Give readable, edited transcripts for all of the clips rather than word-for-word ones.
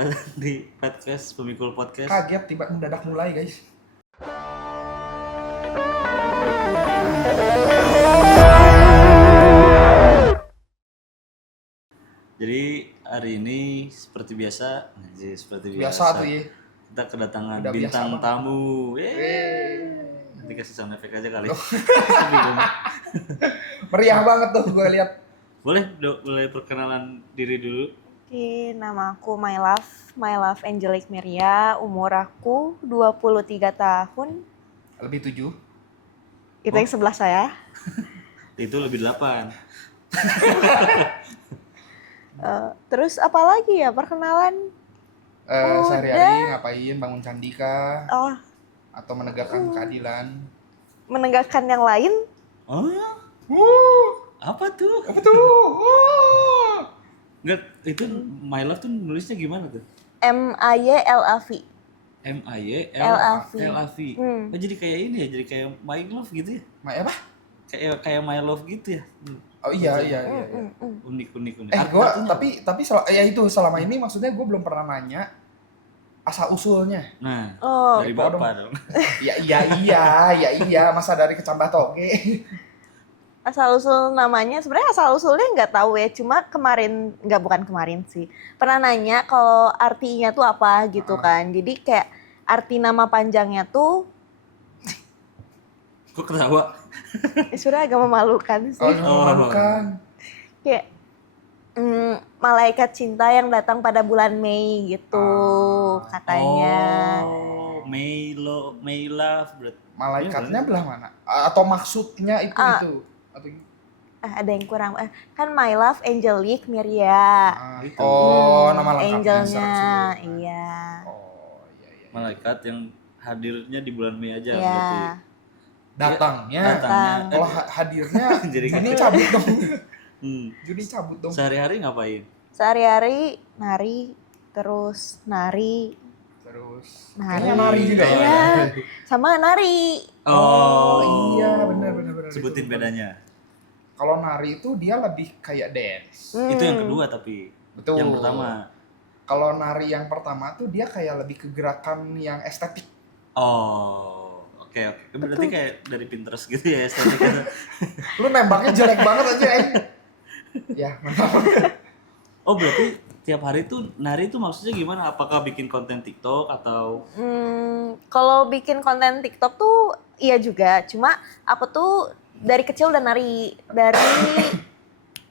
datang di podcast Pemikul Podcast. Kaget tiba mendadak mulai guys. Jadi hari ini seperti biasa Biasa tuh ya. kita kedatangan Udah biasa bintang banget. tamu. Nanti kasih sound effect aja kali. Bingung. Meriah banget tuh gue lihat. Boleh perkenalan diri dulu. Oke, nama aku My Love Angelic Meria, umur aku 23 tahun. Lebih 7. Itu yang sebelah saya. Itu lebih 8. Terus apa lagi ya perkenalan? Sehari-hari ngapain, bangun candi kah? Oh, Atau menegakkan keadilan? menegakkan yang lain? Oh, apa tuh? Apa tuh? Enggak, itu My Love tuh nulisnya gimana tuh? MAYLAV. MAYLAV. Hmm. Oh, jadi kayak ini ya, jadi kayak My Love gitu ya? Apa? Kayak My Love gitu ya? Oh iya. Unik. Gue tapi ya itu selama ini maksudnya gue belum pernah nanya asal usulnya. Nah, Oh, dari bapak dong. Iya, masa dari kecambah toge. asal usul namanya sebenarnya asal usulnya nggak tahu ya, cuma bukan kemarin sih. Pernah nanya kalau artinya tuh apa gitu kan. Jadi kayak arti nama panjangnya tuh Kok ketawa? sebenarnya agak memalukan sih. Bukan. Kayak malaikat cinta yang datang pada bulan Mei gitu katanya. Oh, May Love berarti. Malaikatnya belah mana? Atau maksudnya itu? Atau Ada yang kurang. Kan My Love Angelic Meria. Itu. Nama lengkapnya. Angelnya, iya. Oh, iya. Malaikat yang hadirnya di bulan Mei aja Iya. berarti. Datangnya. Kalau hadirnya Jadi Juni cabut dong. Hmm. Juni cabut dong. Sehari-hari ngapain? Sehari-hari nari, terus nari. Kayaknya nari juga ya. Iya, sama nari. Oh, iya, benar. Sebutin bedanya. Kalau nari itu dia lebih kayak dance. Itu yang kedua tapi. Betul. Yang pertama. Kalau nari yang pertama tuh dia kayak lebih ke gerakan yang estetik. Oh, oke. Berarti kayak dari Pinterest gitu ya estetiknya. Lu nembaknya jelek banget aja, Ya, mantap. Oh, berarti tiap hari tuh nari tuh maksudnya gimana? Apakah bikin konten TikTok atau Kalau bikin konten TikTok tuh iya juga. Cuma aku tuh dari kecil udah nari dari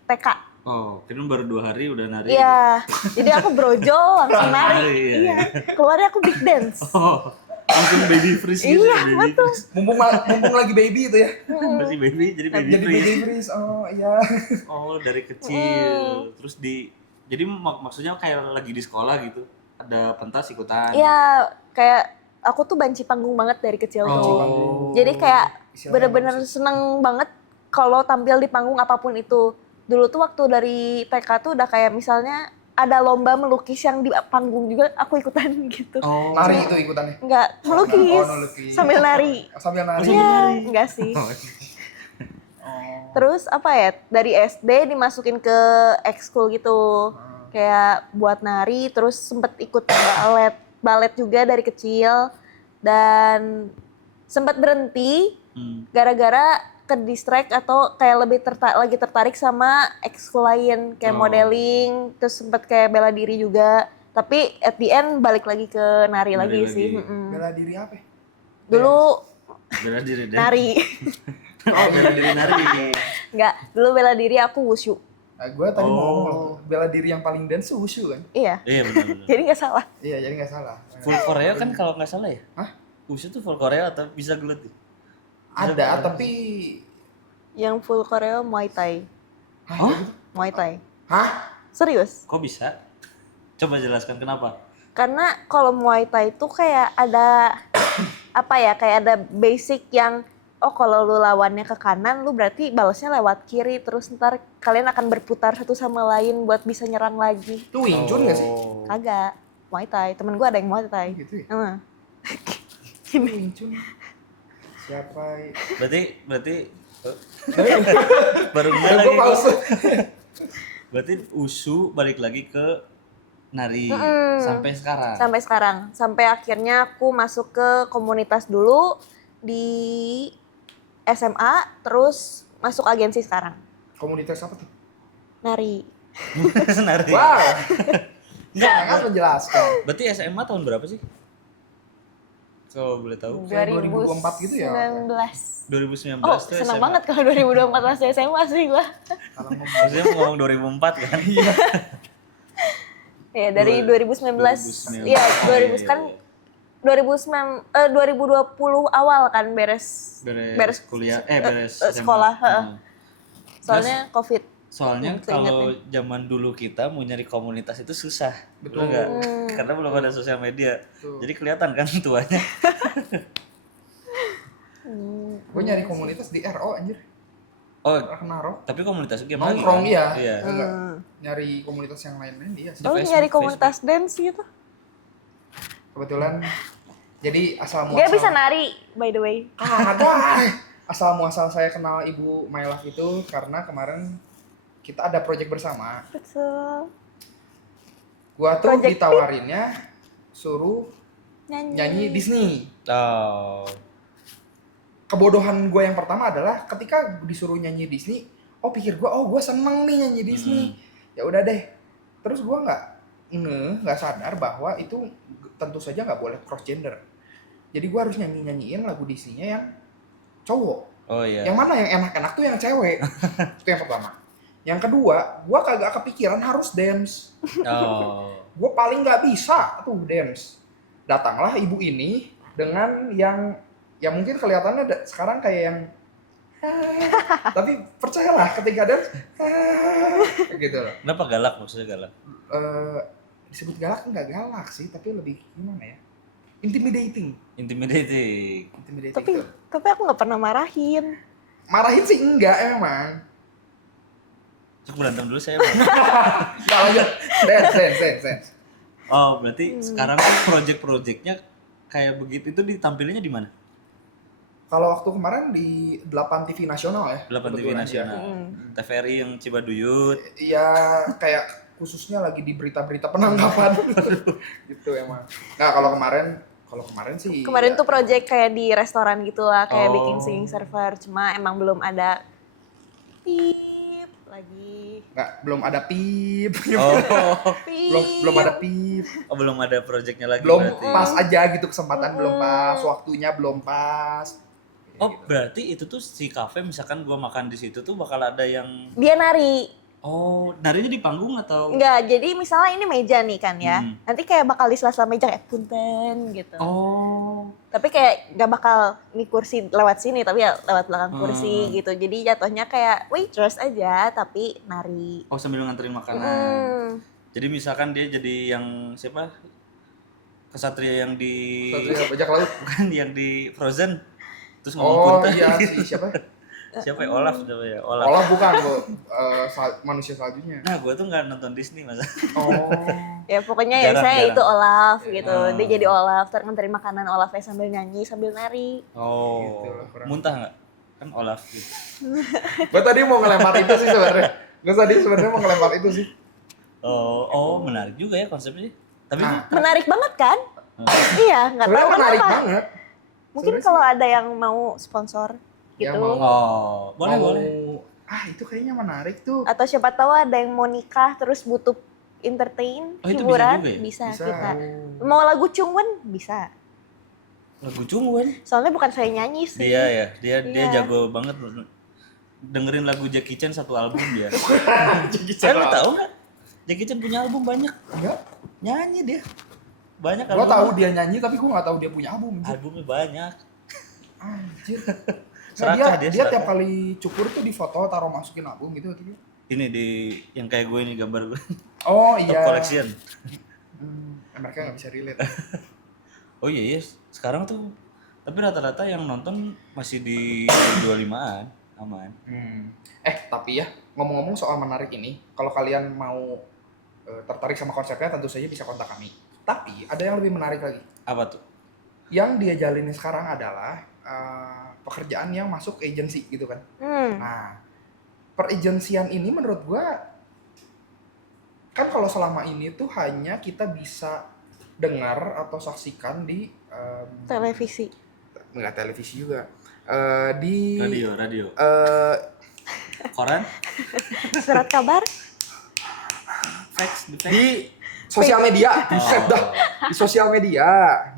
TK. Oh, kira baru 2 hari udah nari. Iya, jadi aku brojol langsung nari. Iya. Keluarnya aku big dance. Oh, langsung baby freeze gitu. Iya, baby betul. freeze. Mumpung lagi baby itu ya. Masih baby jadi baby Jadi freeze. baby freeze. Oh, iya. Oh, dari kecil. Terus jadi maksudnya kayak lagi di sekolah gitu. Ada pentas ikutan. Iya, kayak aku tuh banci panggung banget dari kecil tuh. Oh. Jadi kayak Istilahnya bener-bener seneng banget kalau tampil di panggung apapun itu. Dulu tuh waktu dari TK tuh udah kayak misalnya ada lomba melukis yang di panggung juga aku ikutan gitu. Oh. Nari itu ikutannya. Enggak, melukis. Melukis. Sambil nari. Sambil nari. Iya, enggak sih. Oh. Terus apa ya, dari SD dimasukin ke ekskul gitu. Kayak buat nari, terus sempet ikut balet juga dari kecil. Dan sempet berhenti gara-gara ke distract atau kayak lebih lagi tertarik sama ekskul lain. Kayak modeling, terus sempet kayak bela diri juga. Tapi at the end balik lagi ke nari lagi sih. Bela diri apa? Dulu Bela diri deh. nari. Oh, bela diri nari. Enggak, dulu bela diri aku wushu. Gue tadi mau ngomong bela diri yang paling dance wushu kan? Iya. Iya benar. Jadi nggak salah. Iya, jadi nggak salah. Full Korea kan kalau nggak salah ya? Hah? Wushu tuh full Korea atau bisa gelut ya? Ada, tapi Yang full Korea Muay Thai. Hah? Muay Thai. Hah? Serius? Kok bisa? Coba jelaskan kenapa? Karena kalau Muay Thai itu kayak ada apa ya? Kayak ada basic yang kalau lu lawannya ke kanan, lu berarti balasnya lewat kiri, terus ntar kalian akan berputar satu sama lain buat bisa nyerang lagi. Itu Wing Chun nggak sih? Kagak. Muay Thai. Temen gue ada yang Muay Thai. Gitu ya? Wing Chun. Siapa? Berarti baru mulai Gue lagi. pause. Berarti Wushu balik lagi ke nari Mm-mm. sampai sekarang. Sampai sekarang. Sampai akhirnya aku masuk ke komunitas dulu di SMA, terus masuk agensi sekarang. Komunitas apa tuh? Nari. Nari. Wow. Enggak, Sangat menjelaskan. berarti SMA tahun berapa sih? Kalau boleh tahu. Kayak 2024 gitu ya? 2019 Oh, tuh senang SMA. banget kalau 2024 masih SMA sih gua. Kalau ngomong Maksudnya mau ngomong 2004 kan? Ya, dari 2019. 2019. Iya, Oh, 2000 iya, kan iya. 2020 awal kan beres Beres kuliah, beres SMA. sekolah, heeh. Hmm. Soalnya Covid. Soalnya Itu kalau ingatnya. zaman dulu kita mau nyari komunitas itu susah, Betul. betul nggak? Hmm. Karena belum ada sosial media, Betul. jadi kelihatan kan tuanya. gue nyari komunitas di RO anjir. Oh, Naro. tapi komunitas game Nongkrong lagi. iya. Iya. Enggak. Hmm. Nyari komunitas yang lain-lain dia sih. Oh, Facebook, nyari komunitas dance gitu. Kebetulan jadi asal Dia muasal. bisa nari, by the way. Ada. Asal muasal saya kenal Ibu Mailaf itu karena kemarin kita ada proyek bersama. Betul. Gua tuh Project ditawarinnya suruh Nyanyi. nyanyi Disney. Oh, Kebodohan gue yang pertama adalah ketika disuruh nyanyi Disney, pikir gue, gue seneng nih nyanyi Disney. Ya udah deh. Terus gue nggak sadar bahwa itu tentu saja nggak boleh cross gender. Jadi gue harus nyanyiin lagu Disney-nya yang cowok. oh iya. Yang mana yang enak-enak tuh yang cewek. Itu yang pertama. Yang kedua, gue kagak kepikiran harus dance. Oh, Gue paling nggak bisa tuh dance. Datanglah ibu ini dengan yang mungkin kelihatannya sekarang kayak yang tapi percayalah ketika dance gitu loh. kenapa galak maksudnya galak? Disebut galak enggak galak sih, tapi lebih gimana ya? Intimidating Intimidating. Tapi gitu. tapi aku nggak pernah marahin. Marahin sih enggak emang. Cuk berantem dulu saya. Bang. Nggak lanjut. Dance. Oh, berarti sekarang tuh project-projectnya kayak begitu itu ditampilinnya di mana? Kalau waktu kemarin di 8 TV nasional ya. 8 TV kebetulan nasional. Hmm. TVRI yang Cibaduyut. Iya, kayak khususnya lagi di berita-berita penangkapan gitu emang. Nah, kalau kemarin sih Kemarin ya, tuh project kayak di restoran gitu lah, kayak Oh. bikin singing server. Cuma emang belum ada pip lagi. belum ada pip. Oh, Pip. belum ada pip. belum ada projectnya lagi Belum berarti. pas aja gitu kesempatan belum pas, waktunya belum pas. Oh, Gitu. berarti itu tuh si kafe misalkan gua makan di situ tuh bakal ada yang Dia nari. narinya di panggung atau? Enggak, jadi misalnya ini meja nih kan ya. Hmm. Nanti kayak bakal di sela-sela meja kayak punten gitu. Oh. Tapi kayak nggak bakal nih kursi lewat sini, tapi ya lewat belakang kursi Hmm. gitu. Jadi jatuhnya kayak waitress aja, tapi nari. Oh, sambil nganterin makanan. Hmm. Jadi misalkan dia jadi yang siapa? Kesatria yang di Satria bajak laut. bukan yang di Frozen. Terus ngomong Oh punten. iya si siapa? Siapa ya? Olaf siapa ya? Olaf. Olaf bukan bu, manusia saljunya. Nah, gue tuh nggak nonton Disney masa. Oh. Ya pokoknya ya Jarang, saya jarang. itu Olaf gitu. Hmm. Dia jadi Olaf, terus nganterin makanan Olafnya sambil nyanyi, sambil nari. Oh. Gitu lah, kurang. Muntah nggak? Kan Olaf gitu. Gue tadi mau ngelempar itu sih sebenarnya. Gue tadi sebenarnya mau ngelempar itu sih. Oh, menarik juga ya konsepnya. Tapi Nah, Menarik banget kan? Hmm. Iya, nggak tahu sebenarnya menarik kenapa. banget. Mungkin Sebenarnya kalau ada yang mau sponsor Yang gitu. mau- boleh Mau- boleh. Itu kayaknya menarik tuh. Atau siapa tahu ada yang mau nikah terus butuh entertain, Oh, itu bisa hiburan, juga ya? bisa, Bisa. kita. Mau lagu Chungwen bisa. Lagu Chungwen. Soalnya bukan saya nyanyi sih. Dia ya, dia Iya. jago banget dengerin lagu Jackie Chan satu album dia. Jadi Lu tahu nggak? Jackie Chan punya album banyak. Enggak. Nyanyi dia. Banyak Gue album. tahu dia nyanyi tapi gue nggak tahu dia punya album. Anjir. Albumnya banyak. Anjir. Serakah dia dia, tiap serakah. kali cukur tuh di foto taruh masukin album gitu tuh. Ini di yang kayak gue ini gambar gue. Oh Top iya. collection. Mereka nggak bisa relate. Oh iya, sekarang tuh tapi rata-rata yang nonton masih di 25-an, aman. Tapi ya ngomong-ngomong soal menarik ini, kalau kalian mau tertarik sama konsepnya tentu saja bisa kontak kami. Tapi ada yang lebih menarik lagi. Apa tuh? Yang dia jalani sekarang adalah pekerjaan yang masuk agency gitu kan. Hmm. Nah, peragensian ini menurut gua kan kalau selama ini tuh hanya kita bisa dengar atau saksikan di Televisi. nggak televisi juga, di Radio. eh, Koran, Surat kabar. fax. di sosial media, buset dah, di sosial media.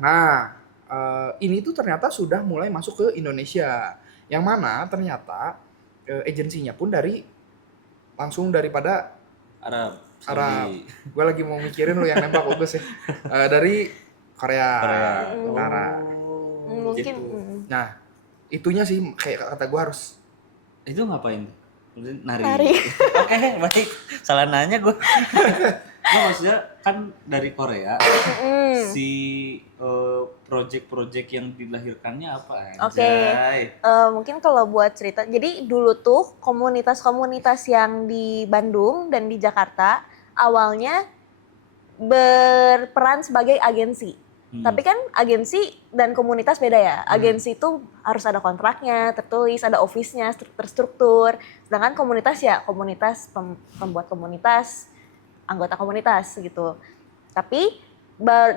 Nah, ini tuh ternyata sudah mulai masuk ke Indonesia, yang mana ternyata agensinya pun langsung daripada Arab. Arab. Saudi. Gue lagi mau mikirin lu yang nembak bagus ya. Dari Korea, Korea. Utara. Mungkin. Gitu. Nah, itunya sih kayak kata gue harus Itu ngapain? Nari. Nari. Oke, baik. Salah nanya gue. Maksudnya kan dari Korea si project-project yang dilahirkannya apa? Oke. Mungkin kalau buat cerita, jadi dulu tuh komunitas-komunitas yang di Bandung dan di Jakarta awalnya berperan sebagai agensi. Tapi kan agensi dan komunitas beda ya. Agensi itu harus ada kontraknya, tertulis, ada office-nya, terstruktur. Sedangkan komunitas ya komunitas, pembuat komunitas, anggota komunitas gitu. Tapi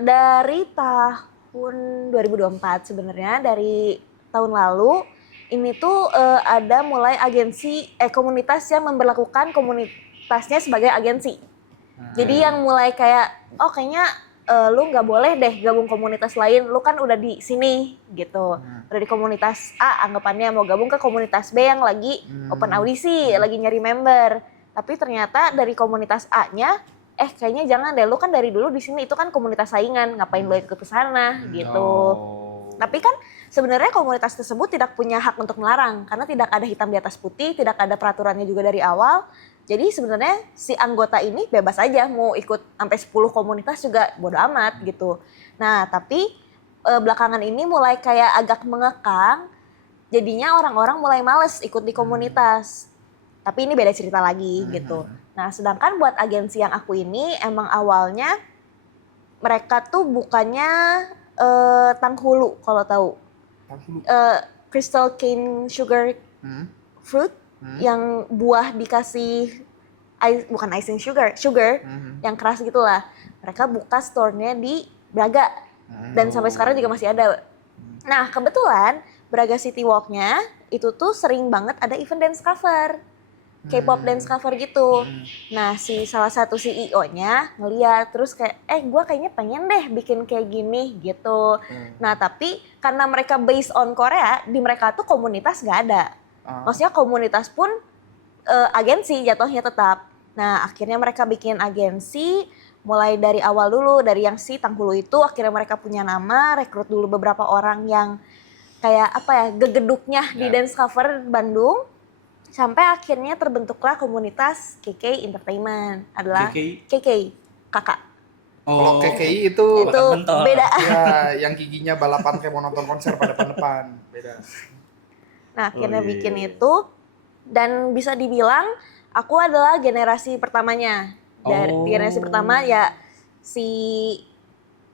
dari tahun 2024 sebenarnya, dari tahun lalu ini tuh ada mulai komunitas yang memberlakukan komunitasnya sebagai agensi. Jadi yang mulai kayak kayaknya lu nggak boleh deh gabung komunitas lain, lu kan udah di sini gitu. Udah di komunitas A, anggapannya mau gabung ke komunitas B yang lagi open audisi, lagi nyari member. Tapi ternyata dari komunitas A-nya kayaknya jangan deh, lu kan dari dulu di sini, itu kan komunitas saingan, ngapain lu ikut ke sana gitu. Tapi kan sebenarnya komunitas tersebut tidak punya hak untuk melarang karena tidak ada hitam di atas putih, tidak ada peraturannya juga dari awal. Jadi sebenarnya si anggota ini bebas aja mau ikut sampai 10 komunitas juga bodo amat gitu. Nah, tapi belakangan ini mulai kayak agak mengekang. Jadinya orang-orang mulai males ikut di komunitas. Tapi ini beda cerita lagi gitu. Nah, sedangkan buat agensi yang aku ini emang awalnya mereka tuh bukannya Tanghulu kalau tahu. Crystal cane sugar fruit yang buah dikasih bukan icing sugar yang keras gitulah. Mereka buka store-nya di Braga dan sampai sekarang juga masih ada. Nah, kebetulan Braga City Walk-nya itu tuh sering banget ada event dance cover. K-pop dance cover gitu. Nah, salah satu CEO-nya ngeliat terus kayak, gue kayaknya pengen deh bikin kayak gini gitu. Nah, tapi karena mereka based on Korea, di mereka tuh komunitas nggak ada. Maksudnya komunitas pun agensi jatuhnya tetap. Nah, akhirnya mereka bikin agensi, mulai dari awal dulu, dari yang si Tanghulu itu, akhirnya mereka punya nama, rekrut dulu beberapa orang yang kayak gegeduknya di dance cover Bandung. Sampai akhirnya terbentuklah komunitas KK Entertainment. Adalah KK, kakak. Kalau KKI itu beda. Ya, yang giginya balapan kayak mau nonton konser pada depan. Beda. Nah, akhirnya bikin itu. Dan bisa dibilang aku adalah generasi pertamanya. Dari generasi pertama ya si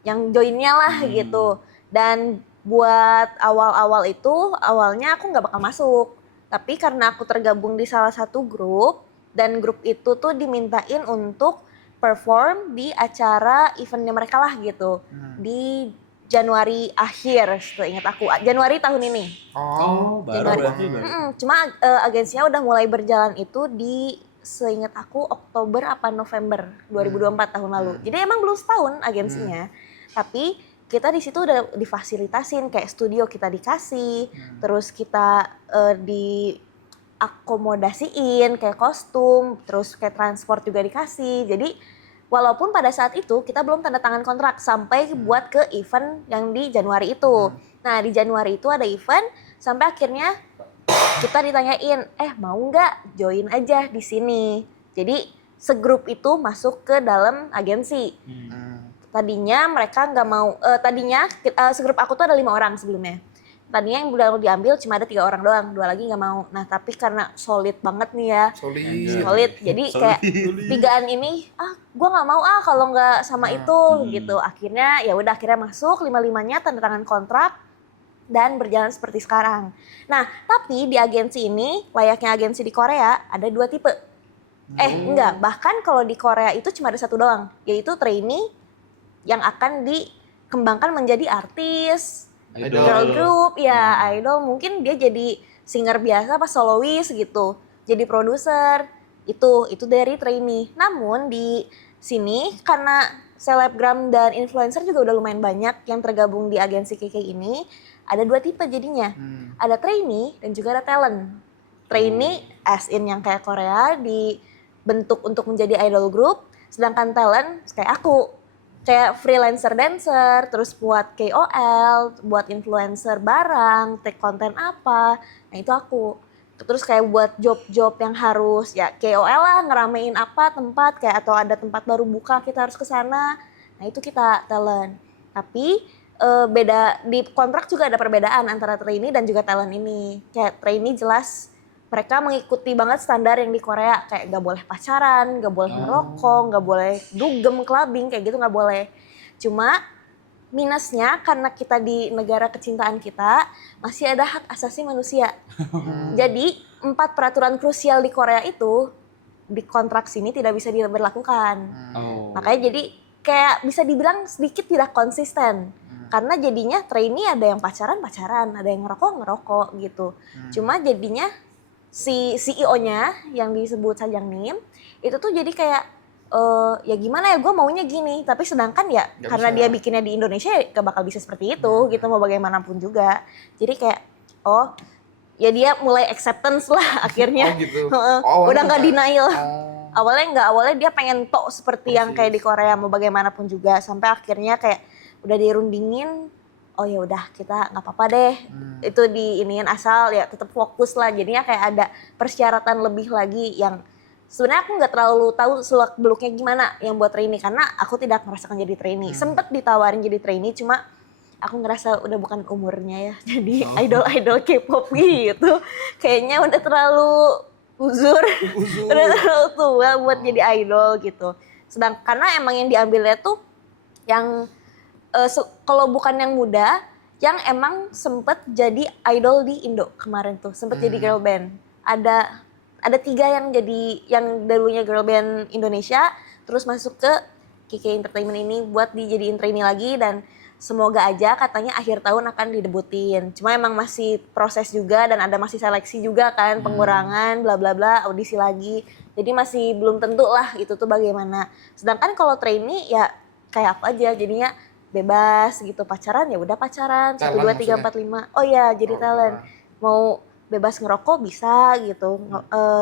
yang joinnya lah gitu. Dan buat awal-awal itu, awalnya aku nggak bakal masuk. Tapi karena aku tergabung di salah satu grup, dan grup itu tuh dimintain untuk perform di acara eventnya mereka lah gitu. Di Januari akhir, seingat aku. Januari tahun ini. Baru berarti. Cuma agensinya udah mulai berjalan itu di, seingat aku, Oktober apa November 2024 tahun lalu. Jadi emang belum setahun agensinya. Tapi kita di situ udah difasilitasin, kayak studio kita dikasih, terus kita diakomodasiin kayak kostum, terus kayak transport juga dikasih. Jadi walaupun pada saat itu kita belum tanda tangan kontrak sampai buat ke event yang di Januari itu. Nah, di Januari itu ada event sampai akhirnya kita ditanyain, mau nggak join aja di sini. Jadi segrup itu masuk ke dalam agensi. Tadinya mereka nggak mau, segrup aku tuh ada 5 orang sebelumnya. Tadinya yang udah diambil cuma ada 3 orang doang, 2 lagi nggak mau. Nah, tapi karena solid banget nih ya, solid. Jadi kayak 3-an ini, gue nggak mau kalau nggak sama itu gitu. Akhirnya ya udah, akhirnya masuk 5-5-nya tanda tangan kontrak dan berjalan seperti sekarang. Nah, tapi di agensi ini, layaknya agensi di Korea, ada 2 tipe. Enggak, bahkan kalau di Korea itu cuma ada satu doang, yaitu trainee yang akan dikembangkan menjadi artis, Idol. girl group, ya idol. Mungkin dia jadi singer biasa apa solois gitu, jadi produser. Itu dari trainee. Namun di sini karena selebgram dan influencer juga udah lumayan banyak yang tergabung di agensi KK ini, ada 2 tipe jadinya. Ada trainee dan juga ada talent. Trainee as in yang kayak Korea dibentuk untuk menjadi idol group, sedangkan talent kayak aku, kayak freelancer dancer, terus buat KOL, buat influencer barang, take konten apa, nah itu aku. Terus kayak buat job-job yang harus ya KOL lah, ngeramein apa tempat kayak atau ada tempat baru buka kita harus ke sana. Nah itu kita talent. Tapi beda di kontrak juga ada perbedaan antara trainee dan juga talent ini. Kayak trainee jelas mereka mengikuti banget standar yang di Korea, kayak nggak boleh pacaran, nggak boleh ngerokok, nggak boleh dugem, clubbing, kayak gitu nggak boleh. Cuma minusnya karena kita di negara kecintaan kita masih ada hak asasi manusia. Jadi 4 peraturan krusial di Korea itu di kontrak sini tidak bisa diberlakukan. Makanya jadi kayak bisa dibilang sedikit tidak konsisten. Karena jadinya trainee ada yang pacaran, ada yang ngerokok gitu. Cuma jadinya si CEO-nya yang disebut Sajang Nim itu tuh jadi kayak ya gimana ya gue maunya gini, tapi sedangkan ya Gak karena bisa. dia bikinnya di Indonesia ya gak bakal bisa seperti itu gitu mau bagaimanapun juga. Jadi kayak ya dia mulai acceptance lah akhirnya. Oh gitu. Udah nggak denial. Oh. Awalnya dia pengen tok seperti yang kayak di Korea mau bagaimanapun juga, sampai akhirnya kayak udah dirundingin, oh ya udah kita nggak apa-apa deh, itu diiniin asal ya tetap fokus lah. Jadinya kayak ada persyaratan lebih lagi yang sebenarnya aku nggak terlalu tahu seluk beluknya gimana yang buat trainee karena aku tidak merasakan jadi trainee. Sempet ditawarin jadi trainee cuma aku ngerasa udah bukan umurnya ya jadi idol K-pop gitu, kayaknya udah terlalu uzur. Udah terlalu tua buat jadi idol gitu. Sedang karena emang yang diambilnya tuh yang kalau bukan yang muda, yang emang sempet jadi idol di Indo kemarin tuh, sempet jadi girl band. Ada 3 yang jadi yang dulunya girl band Indonesia, terus masuk ke KK Entertainment ini buat dijadiin trainee lagi dan semoga aja katanya akhir tahun akan didebutin. Cuma emang masih proses juga dan ada masih seleksi juga kan, pengurangan, bla bla bla, audisi lagi. Jadi masih belum tentu lah itu tuh bagaimana. Sedangkan kalau trainee ya kayak apa aja, jadinya bebas gitu, pacaran ya udah pacaran 1 2 3 4 5. Oh ya jadi talent. Mau bebas ngerokok bisa gitu,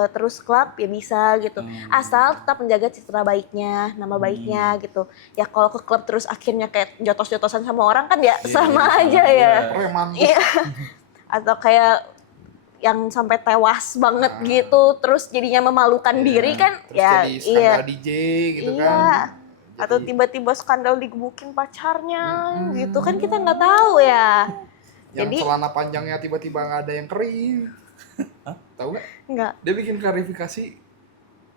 terus klub ya bisa gitu, asal tetap menjaga citra baiknya, nama baiknya gitu. Ya kalau ke klub terus akhirnya kayak jotos-jotosan sama orang kan ya sama aja ya. Iya. Atau kayak yang sampai tewas banget gitu, terus jadinya memalukan diri kan Terus ya. jadi skandal DJ gitu Iya. kan. Atau tiba-tiba skandal digebukin pacarnya gitu kan kita nggak tahu ya. Yang celana panjangnya tiba-tiba nggak ada yang kering. Tahu nggak? Nggak. Dia bikin klarifikasi.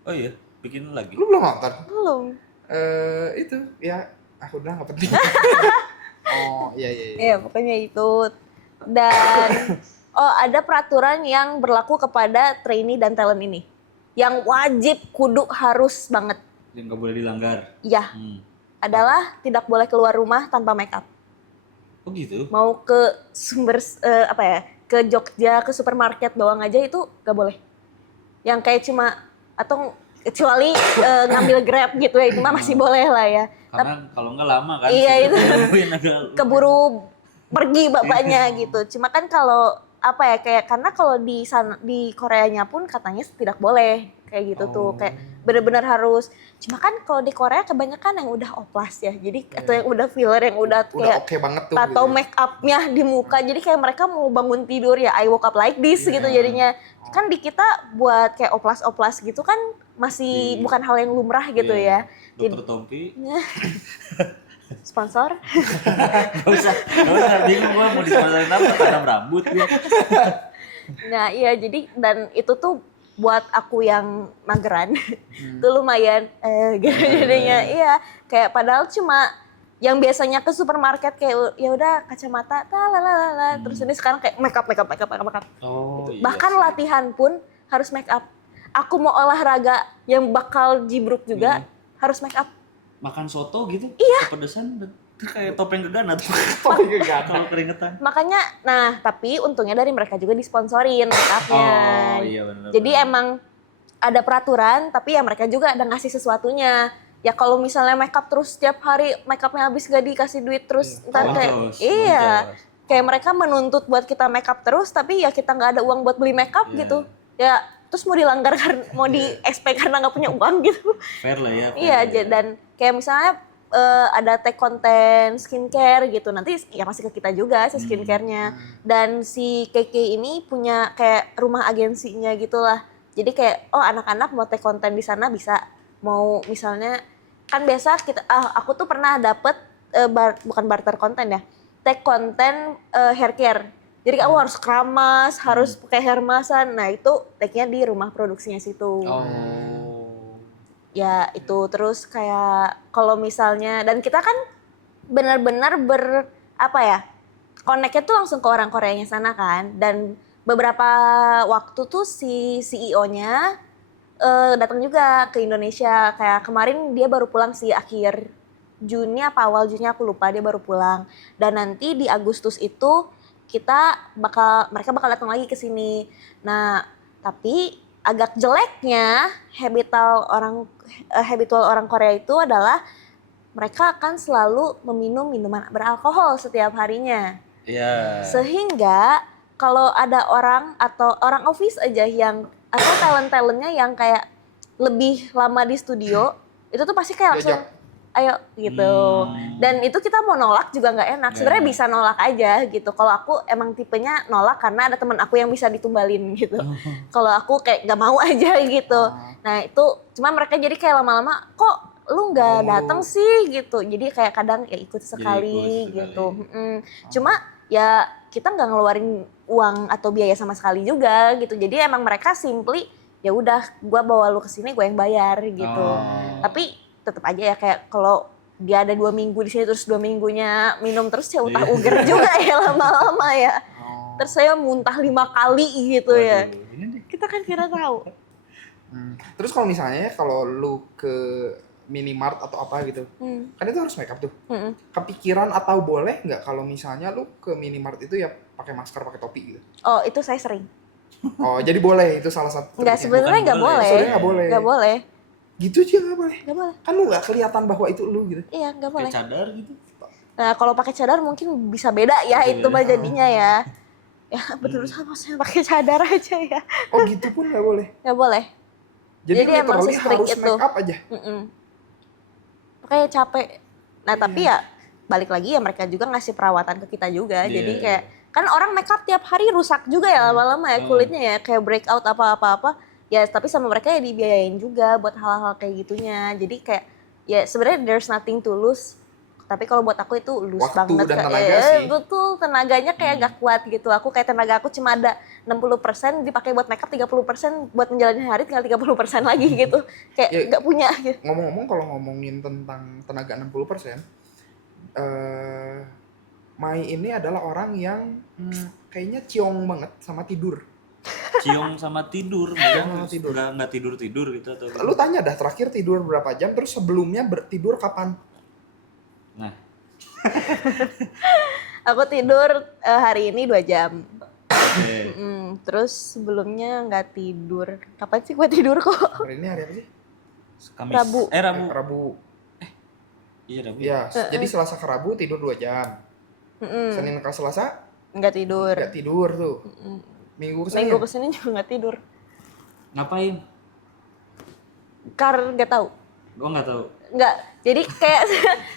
Oh iya, bikin lagi. Lu belum nonton? Belum. Itu ya aku udah nggak penting. Oh iya. Iya pokoknya itu. Dan ada peraturan yang berlaku kepada trainee dan talent ini. Yang wajib kudu harus banget. Yang nggak boleh dilanggar. Iya. Adalah tidak boleh keluar rumah tanpa make up. Oh gitu? Mau ke ke Jogja, ke supermarket doang aja itu gak boleh. Yang kayak cuma, atau kecuali ngambil Grab gitu ya, itu mah masih boleh lah ya. Karena kalau nggak lama kan. Iya itu. Keburu Keburu pergi bapaknya gitu. Cuma kan kalau kayak karena kalau di Koreanya pun katanya tidak boleh kayak gitu tuh, kayak benar-benar harus. Cuma kan kalau di Korea kebanyakan yang udah oplas ya, jadi atau yang udah filler, yang udah kayak oke banget tuh. tato gitu. make upnya di muka, jadi kayak mereka mau bangun tidur ya I woke up like this gitu jadinya. Kan di kita buat kayak oplas-oplas gitu kan masih bukan hal yang lumrah gitu ya. Dokter Tompi. Sponsor? Gak usah bingung gua mau disponsorin apa, tanam rambut ya. Nah iya, jadi dan itu tuh buat aku yang mageran tuh lumayan gitu jadinya. Iya, kayak padahal cuma yang biasanya ke supermarket kayak ya udah kacamata terus ini sekarang kayak make up. Oh, Gitu. iya Bahkan sih. latihan pun harus make up. aku mau olahraga yang bakal jibruk juga harus make up. Makan soto gitu, Iya. kepedesan, kayak topeng gegana tuh. Tapi gak Kalau keringetan. Makanya, nah tapi untungnya dari mereka juga disponsorin make upnya. Oh iya benar. Jadi emang ada peraturan, tapi ya mereka juga ada ngasih sesuatunya. Ya kalau misalnya make up terus setiap hari make upnya habis gak dikasih duit terus ntar kayak kayak mereka menuntut buat kita make up terus, tapi ya kita nggak ada uang buat beli make up gitu. Ya terus mau dilanggar karena mau di SP karena nggak punya uang gitu. Fair lah ya. Iya, dan kayak misalnya ada tag konten skincare gitu, nanti ya masih ke kita juga si skincare-nya. Dan si Keke ini punya kayak rumah agensinya gitulah. Jadi kayak anak-anak mau tag konten di sana bisa, mau misalnya kan biasa kita aku tuh pernah dapet bukan barter konten ya, tag konten hair care. Jadi kamu harus keramas, harus pakai hair masan. Nah itu tagnya di rumah produksinya situ. Ya itu terus kayak kalau misalnya, dan kita kan benar-benar connect-nya tuh langsung ke orang Koreanya sana kan. Dan beberapa waktu tuh si CEO-nya datang juga ke Indonesia. Kayak kemarin dia baru pulang sih akhir Juni apa awal Juni aku lupa, dia baru pulang. Dan nanti di Agustus itu mereka bakal datang lagi ke sini. Nah, tapi agak jeleknya habitual orang Korea itu adalah mereka akan selalu meminum minuman beralkohol setiap harinya. Iya. Sehingga kalau ada orang atau orang office aja yang atau talent-talentnya yang kayak lebih lama di studio, itu tuh pasti kayak langsung ayo gitu. Dan itu kita mau nolak juga nggak enak. Sebenarnya bisa nolak aja gitu. Kalau aku emang tipenya nolak karena ada teman aku yang bisa ditumbalin gitu. Kalau aku kayak nggak mau aja gitu. Nah itu cuma mereka jadi kayak lama-lama kok lu nggak datang sih gitu. Jadi kayak kadang ya ikut sekali gitu. Cuma ya kita nggak ngeluarin uang atau biaya sama sekali juga gitu. Jadi emang mereka simply ya udah gua bawa lu kesini gue yang bayar gitu. Tapi tetap aja ya kayak kalau dia ada 2 minggu di sini terus 2 minggunya minum terus ya utah uger juga ya lama-lama ya. Terus saya muntah 5 kali gitu ya. Kita kan tidak tahu. Terus kalau misalnya kalau lu ke minimart atau apa gitu, kan itu harus make up tuh. Kepikiran atau boleh nggak kalau misalnya lu ke minimart itu ya pakai masker, pakai topi gitu? Oh itu saya sering. Oh jadi boleh, itu salah satu. Nggak, sebenarnya nggak boleh. Sebenarnya nggak boleh. Nggak boleh. Gitu aja nggak boleh. Nggak boleh. Kan lu nggak kelihatan bahwa itu lu gitu. Iya nggak boleh. Kayak cadar gitu. Nah kalau pakai cadar mungkin bisa beda ya itu mah jadinya ya. Ya betul sama saya pakai cadar aja ya. Oh gitu pun nggak boleh. Nggak boleh. Jadi emang literally se-strict harus itu. make up aja. Makanya capek. Nah tapi ya balik lagi ya mereka juga ngasih perawatan ke kita juga. Jadi kayak kan orang make up tiap hari rusak juga ya lama-lama ya kulitnya ya kayak breakout apa-apa. Ya tapi sama mereka ya dibiayain juga buat hal-hal kayak gitunya. Jadi kayak ya sebenarnya there's nothing to lose. Tapi kalau buat aku itu lose Waktu banget. dan tenaga sih. Betul, tenaganya kayak gak kuat gitu. Aku kayak tenaga aku cuma ada 60% dipakai buat makeup, 30% buat menjalani hari, tinggal 30% lagi gitu. Kayak gak punya gitu. Ngomong-ngomong kalau ngomongin tentang tenaga 60%, Mai ini adalah orang yang kayaknya ciong banget sama tidur. Ciong sama tidur, nggak tidur gitu atau? Lu tanya dah terakhir tidur berapa jam, terus sebelumnya tidur kapan? Nah, aku tidur hari ini 2 jam. Terus sebelumnya nggak tidur. Kapan sih gue tidur kok? Hari ini hari apa sih? Kamis. Rabu. Rabu. Iya Rabu. Iya, jadi Selasa ke Rabu tidur 2 jam. Senin ke Selasa nggak tidur. Nggak tidur tuh. Minggu ke Senin juga nggak tidur. Ngapain? Nggak tahu. Gue nggak tahu. Nggak. Jadi kayak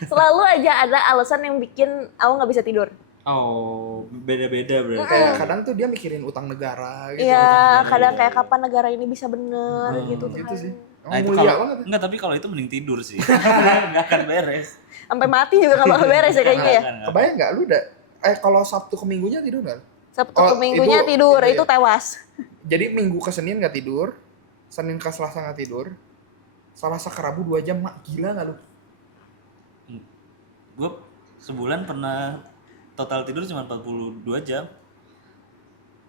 selalu aja ada alasan yang bikin aku nggak bisa tidur. Oh, beda-beda berarti. Kayak kadang tuh dia mikirin utang negara gitu. Iya, kadang kayak kapan negara ini bisa bener gitu tuh. Gitu sih. Nah, itu mulia kalau, banget. enggak, tapi kalau itu mending tidur sih. Nggak akan beres. Sampai mati juga nggak bakal beres ya kayaknya ya. Kebayang nggak lu kalau Sabtu ke Minggunya tidur nggak? Sabtu ke Minggunya tidur, itu tewas. Jadi Minggu ke Senin nggak tidur, Senin ke Selasa nggak tidur, Selasa ke Rabu 2 jam, mak gila nggak lu? Gue sebulan pernah total tidur cuma 42 jam.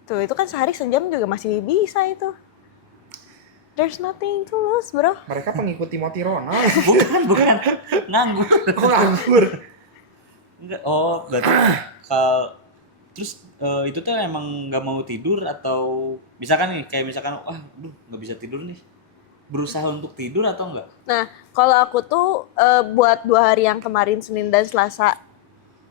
Tuh itu kan sehari sejam juga masih bisa itu. There's nothing to lose, bro. Mereka pengikut Timothy Ronald. Bukan. Nganggur. Kok nganggur? Enggak. Oh, berarti terus itu tuh emang nggak mau tidur atau misalkan nih kayak misalkan nggak bisa tidur nih. Berusaha untuk tidur atau enggak? Nah, kalau aku tuh buat 2 hari yang kemarin, Senin dan Selasa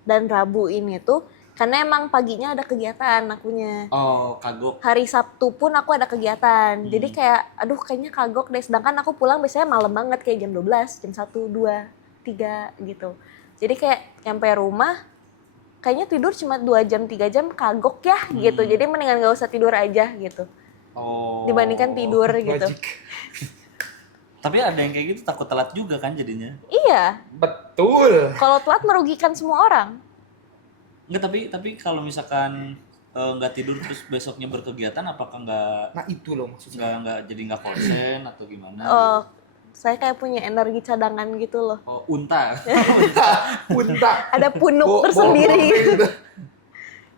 dan Rabu ini tuh, karena emang paginya ada kegiatan akunya. Oh, kagok. Hari Sabtu pun aku ada kegiatan. Jadi kayak, aduh kayaknya kagok deh. Sedangkan aku pulang biasanya malam banget, kayak jam 12, jam 1, 2, 3 gitu. Jadi kayak nyampe rumah, kayaknya tidur cuma 2 jam, 3 jam, kagok ya gitu. Jadi mendingan gak usah tidur aja gitu. Oh. Dibandingkan tidur gitu. Logik. Tapi ada yang kayak gitu takut telat juga kan jadinya. Iya, Betul. kalau telat merugikan semua orang. Enggak, tapi kalau misalkan nggak tidur terus besoknya berkegiatan, apakah Nah itu loh maksudnya. nggak jadi nggak konsen atau gimana? Oh, saya kayak punya energi cadangan gitu loh. Oh, unta. Punta. Ada punuk tersendiri. Gitu.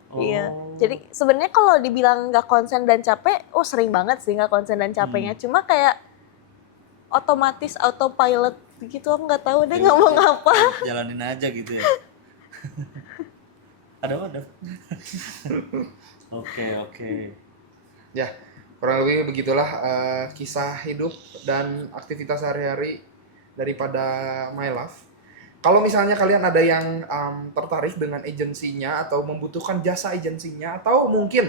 Oh. Iya. Jadi sebenarnya kalau dibilang nggak konsen dan capek, sering banget sih nggak konsen dan capeknya. Cuma kayak otomatis autopilot gitu, aku nggak tahu deh ngomong apa. Jalanin aja gitu ya. Ada. Oke. Ya, kurang lebih begitulah kisah hidup dan aktivitas sehari-hari daripada My Love. Kalau misalnya kalian ada yang tertarik dengan agensinya atau membutuhkan jasa agensinya atau mungkin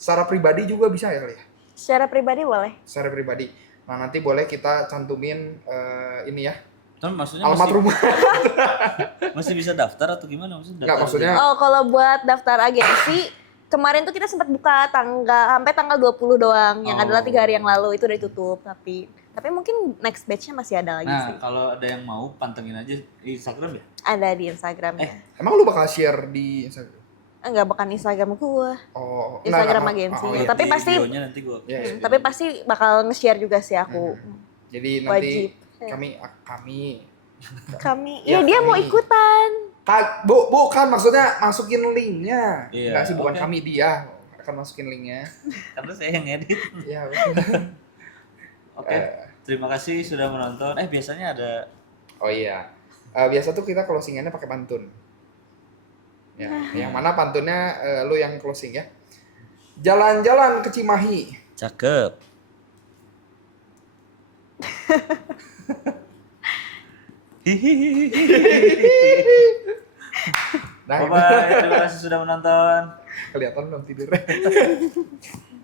secara pribadi juga bisa ya kali ya? Secara pribadi boleh. Secara pribadi. Nah nanti boleh kita cantumin ini ya, Tapi maksudnya alamat rumah. masih bisa daftar atau gimana maksudnya? Nggak, Daftar maksudnya Oh, kalau buat daftar agensi, kemarin tuh kita sempat buka sampai tanggal 20 doang, yang adalah 3 hari yang lalu itu udah ditutup. Tapi mungkin next batch-nya masih ada lagi Nah, sih. kalau ada yang mau pantengin aja di Instagram ya. Ada di Instagramnya. emang lu bakal share di Instagram? Enggak, bukan Instagram gua, Oh, Instagram nah, agensi. iya. Tapi Di pasti, videonya nanti gua. Iya. tapi pasti bakal nge-share juga sih aku. Jadi Wajib. nanti Kami, Ya, ya dia mau kami. ikutan. bukan maksudnya masukin linknya. Iya, Nggak sih, bukan oke. kami, dia akan masukin linknya. Karena saya yang edit. Ya, Oke. Terima kasih sudah menonton. Biasanya ada oh iya. Biasa tuh kita closingannya pakai pantun. Ya, yang mana pantunnya lu yang closing ya. Jalan-jalan ke Cimahi. cakep. Nah, Bye-bye. Terima kasih sudah menonton. kelihatan belum tidurnya.